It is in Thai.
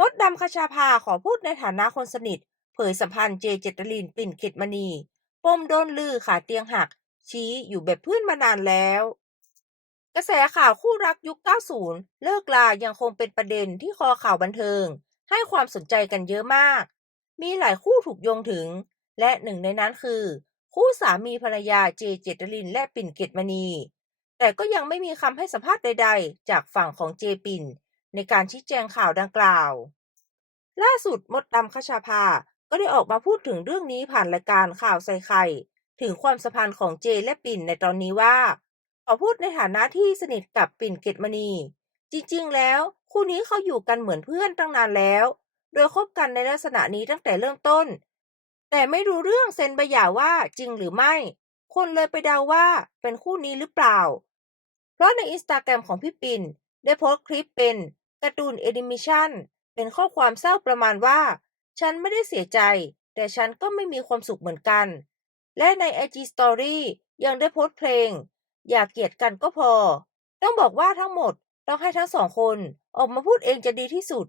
มดดำคชาภาขอพูดในฐานะคนสนิท เผยสัมพันธ์เจเจตลินปิ่นเกตมณีปมโดนลือขาเตียงหัก ชี้อยู่แบบเพื่อนมานานแล้ว กระแสข่าวคู่รักยุค 90 เลิกลายังคงเป็นประเด็นที่คอข่าวบันเทิง ให้ความสนใจกันเยอะมาก มีหลายคู่ถูกโยงถึง และหนึ่งในนั้นคือ คู่สามีภรรยาเจเจตลินและปิ่นเกตมณี แต่ก็ยังไม่มีคำให้สัมภาษณ์ใด ๆ จากฝั่งของเจปิ่น ในการชี้แจงข่าวดังกล่าว ล่าสุดมดดำคชาภา ก็ได้ออกมาพูดถึงเรื่องนี้ผ่านรายการข่าวใส่ไข่ถึงความสัมพันธ์ของเจและปิ่นในตอนนี้ว่า ขอพูดในฐานะที่สนิทกับปิ่นเกตมณี จริงๆ แล้ว คู่นี้เขาอยู่กันเหมือนเพื่อนตั้งนานแล้ว โดยคบกันในลักษณะนี้ตั้งแต่เริ่มต้น แต่ไม่รู้เรื่องเซ็นใบหย่าว่าจริงหรือไม่ คนเลยไปเดาว่าเป็นคู่นี้หรือเปล่า เพราะในอินสตาแกรมของพี่ปิ่นได้โพสต์คลิปเป็น การ์ตูนแอนิเมชันเป็นข้อความเศร้าประมาณว่า ฉันไม่ได้เสียใจ แต่ฉันก็ไม่มีความสุขเหมือนกัน และใน IG Story ยังได้โพสต์เพลง อย่าเกลียดกันก็พอ ต้องบอกว่าทั้งหมดต้องให้ทั้งสองคนออกมาพูดเองจะดีที่สุด